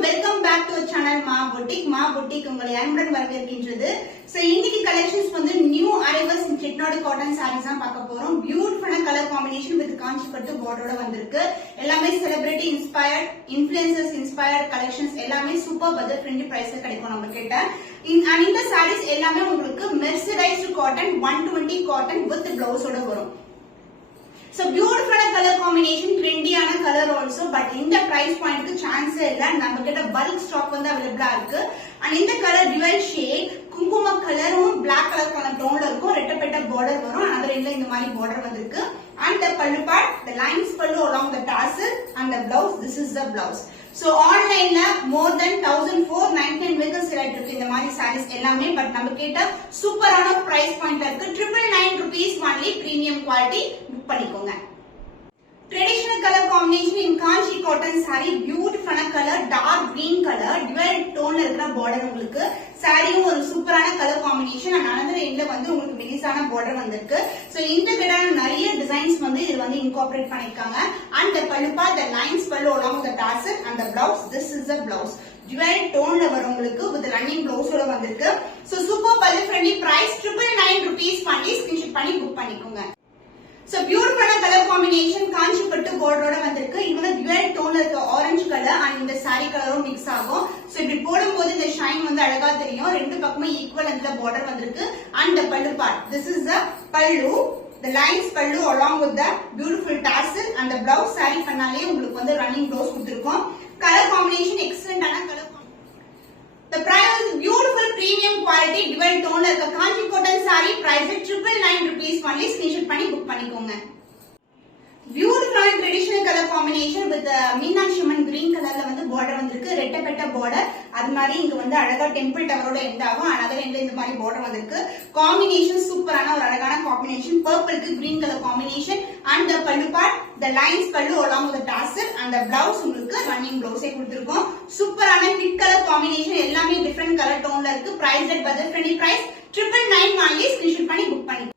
welcome back to our channel Ma Boutique உங்களை அன்புடன் வரவேற்கின்றது. So இன்னைக்கு collections வந்து new arrivals in chettinad cotton sarees தான் பார்க்க போறோம். Beautiful color combination with காஞ்சிபட்டு border வந்திருக்கு. எல்லாமே celebrity inspired, influencers inspired collections எல்லாமே super budget friendly price ல கிடைக்கும் நம்ம கிட்ட. இந்த sarees எல்லாமே உங்களுக்கு mercerized cotton 120 cotton with blouse ஓட வரும். So beautiful color combination, trendy color also, but in the price point ku chance illa நம்ம கிட்ட bulk stock வந்து available இருக்கு. And இந்த color dual shade குங்கும கலரும் black color டோன்ல இருக்கும். ரெட்டப்பட்ட border வரும். another end இந்த மாதிரி border வந்திருக்கு. And the pallu part, the lines pallu along the tassel and the blouse, this is the blouse. So online la more than 1499 vehicles select இருக்கு இந்த மாதிரி sarees எல்லாமே. but நம்ம கிட்ட சூப்பரான price point இருக்கு. 999 rupees only, premium quality book பண்ணிக்கோங்க. Traditional color combination in Kanchi cotton saree, beautiful color, dark green color, dual tone இருக்கிற border உங்களுக்கு. சாரியும் ஒரு சூப்பரான கலர் காம்பினேஷன் and another endல வந்து உங்களுக்கு மெலிசான border வந்திருக்கு. So இந்த விடான நிறைய டிசைன்ஸ் வந்து இது வந்து incorporate பண்ணிருக்காங்க. And the pallu part, the lines pallu along the tassel and the blouse, this is the blouse. dual tone ல வரும் உங்களுக்கு with running blouse ஓட வந்திருக்கு. So super budget friendly price 999 rupees பண்ணி screenshot பண்ணி book பண்ணிக்கோங்க. So beautiful color combination காஞ்சிபட்டு border ஓட வந்திருக்கு. இது வந்து dual tone இருக்க orange color and இந்த saree கலரும் mix ஆகும். So இப்படி போடும்போது இந்த shine வந்து அழகா தெரியும். ரெண்டு பக்கமே equal அந்த border வந்திருக்கு. And the pallu part, this is the pallu, the lines pallu along with the beautiful tassel and the blouse. saree பண்ணாலே உங்களுக்கு வந்து running blouse கொடுத்திருக்கோம். color combination excellent ஆன color. The price is beautiful premium quality dual tone இருக்க காஞ்சி cotton saree price 999 rupees only, screenshot பண்ணி book பண்ணிக்கோங்க. Beautiful and traditional color combination with the Meenakshi Amman green colorல வந்து border வந்திருக்கு. ரெட்டப்பட்ட border, அது மாதிரி இங்க வந்து அழகா டெம்பிள் டவரோட எண்ட் ஆகும். another end இந்த மாதிரி border வந்திருக்கு. combination சூப்பரான ஒரு அழகான combination, purple க்கு green color combination and the pallu part, the lines pallu along with the tassel and the blouse உங்களுக்கு running blouse கொடுத்திருக்கோம். சூப்பரான hit color combination, எல்லாமே different color toneல இருக்கு. price at budget friendly price 999 only, screenshot பண்ணி book பண்ணி.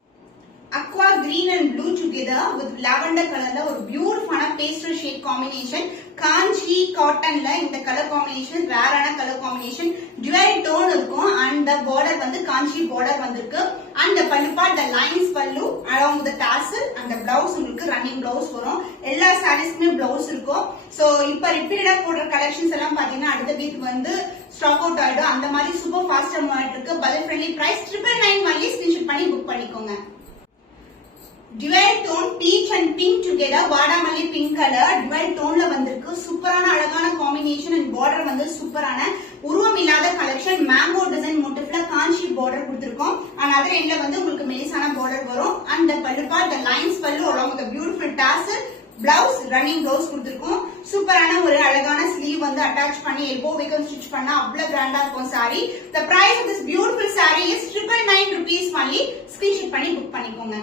Aqua green and blue together with lavender colorல ஒரு beautiful pastel shade combination. Kanchi காட்டன்ல இந்த கலர் காம்பினேஷன் ரேரான கலர் காம்பினேஷன், dual tone இருக்கும். and the border வந்து காஞ்சி border வந்திருக்கு. and the pallu part, the lines pallu along with the tassel and the blouse உங்களுக்கு running blouse வரும். எல்லா sareesக்குமே blouse இருக்கும். so இப்ப ரிப்பீட்டடா போடுற கலெக்ஷன்ஸ் எல்லாம் பாத்தீங்கன்னா அடுத்த வீக் வந்து ஸ்டாக் அவுட் ஆயிடும். அந்த மாதிரி சூப்பர் ஃபாஸ்டா மூவ் ஆயிட்டு இருக்கு. Budget friendly price 999 only, screenshot பண்ணி புக் பண்ணிக்கோங்க. dual tone peach and pink together, வாடாமல்லி pink color dual tone ல வந்திருக்கு. சூப்பரான அழகான காம்பினேஷன் and border வந்து சூப்பரான உருவம் இல்லாத கலெக்ஷன். மேங்கோ டிசைன் மோட்டிவ்ல காஞ்சி border கொடுத்திருக்கோம். and other endல வந்து உங்களுக்கு மெலிசான border வரும். and the pallu part, the lines pallu along with the beautiful tassel, blouse running blouse கொடுத்திருக்கோம். சூப்பரான ஒரு அழகான sleeve வந்து அட்டாச் பண்ணி elbow வரைக்கும் ஸ்டிட்ச் பண்ணா அவ்வளவு கிராண்டா இருக்கும் saree. the price of this beautiful saree is 999 rupees only, screenshot பண்ணி புக் பண்ணிக்கோங்க.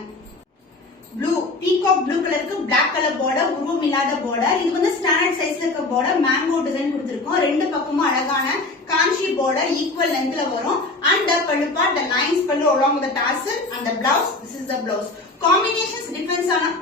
blue peacock blue கலருக்கு black color border, உருவம் இல்லாத border. இது வந்து ஸ்டாண்டர்ட் சைஸ்ல இருக்க border, மேங்கோ டிசைன் கொடுத்திருக்கோம். ரெண்டு பக்கமும் அழகான காஞ்சி border equal lengthல வரும். and the pallu part, the lines pallu along with the tassel and the blouse, this is the blouse. combinations difference ஆன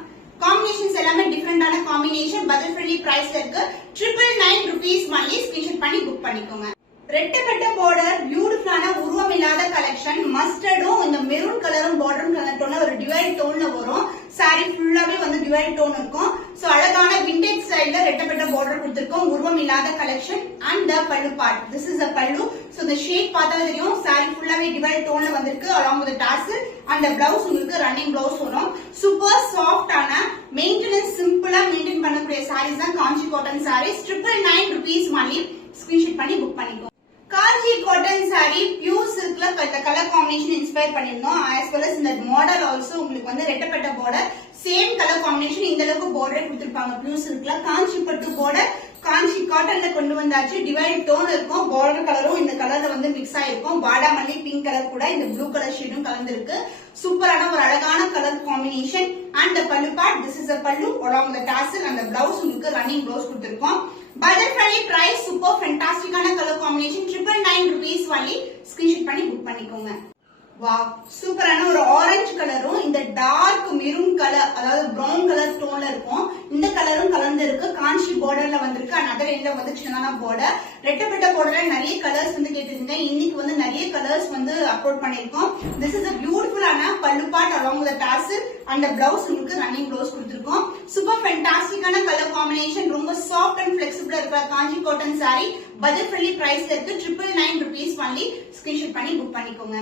combinations எல்லாமே different ஆன combination, budget friendly price இருக்கு. 999 rupees only, screenshot பண்ணி book பண்ணிக்கோங்க. ரெட்டப்பட்ட border, பியூட்டிஃபுல்லான உருவம் இல்லாத collection. மஸ்டர்டும் இந்த மெரூன் கலரும் பார்டரும் கலந்தோன ஒரு dual டோன்ல வரும். saree ஃபுல்லாவே வந்து dual டோன் இருக்கும். சோ அழகான விண்டேஜ் ஸ்டைல்ல ரெட்டப்பட்ட border கொடுத்திருக்கோம். உருவம் இல்லாத collection. and the pallu part, this is the pallu. so the shade பார்த்தா தெரியும். saree ஃபுல்லாவே dual டோன்ல வந்திருக்கு along with the tassel and the blouse உங்களுக்கு running blouse வரும். சூப்பர் சாஃப்ட் ஆன மெயின்டெனன்ஸ் சிம்பிளா மெயின்டைன் பண்ணக்கூடிய sarees தான் Kanchi cotton sarees. 999 rupees only, screenshot பண்ணி புக் பண்ணிக்கோ. காஞ்சி காட்டன் saree பியூர் சில்க்ல கலர் காம்பினேஷன் இன்ஸ்பயர் பண்ணிருந்தோம். as well as இந்த மாடல் ஆல்சோ உங்களுக்கு வந்து ரெட்டப்பட்ட border, சேம் கலர் காம்பினேஷன். இந்த அளவுக்கு border கொடுத்திருப்பாங்க பியூர் சில்க்ல. காஞ்சிபட்டு border காஞ்சி காட்டன்ல கொண்டு வந்தாச்சு. dual டோன் இருக்கும். border கலரும் இந்த கலர்ல வந்து மிக்ஸ் ஆயிருக்கும். வாடாமல்லி பிங்க் கலர் கூட இந்த ப்ளூ கலர் ஷேடும் கலந்திருக்கு. சூப்பரான ஒரு அழகான colour combination. and the pallu part, this is the pallu along with the tassel and the blouse உங்களுக்கு running blouse கொடுத்திருக்கோம். budget friendly price, super fantastic ஆன color combination, 999 rupees only, screenshot பண்ணி book பண்ணிக்கோங்க. வா சூப்பரான ஒரு ஆரஞ்சு கலரும் இந்த டார்க் மெரூன் கலர் அதாவது பிரவுன் கலர் டோன்ல இருக்கும். இந்த கலரும் கலந்து இருக்கு. காஞ்சி பார்டர்ல வந்திருக்கு. அனதர் எண்ட்ல வந்து சின்னதான பார்டர். ரெட்டப்பட்ட பார்டர்ல நிறைய கலர்ஸ் வந்து கேட்டிருக்கீங்க. இன்னைக்கு வந்து நிறைய கலர்ஸ் வந்து அப்லோட் பண்ணிருக்கோம். திஸ் இஸ் a பியூட்டிஃபுல்லான pallu part along with the tassel and the blouse உங்களுக்கு ரன்னிங் ப்ளவுஸ் கொடுத்திருக்கோம். சூப்பர் ஃபேண்டாஸ்டிக்கான கலர் காம்பினேஷன். ரொம்ப சாஃப்ட் அண்ட் ஃபிளெக்சிபிளா இருக்கிற Kanchi cotton saree budget friendly பிரைஸ்ல இருக்கு. 999 rupees only. ஸ்கிரீன்ஷாட் பண்ணி புக் பண்ணிக்கோங்க.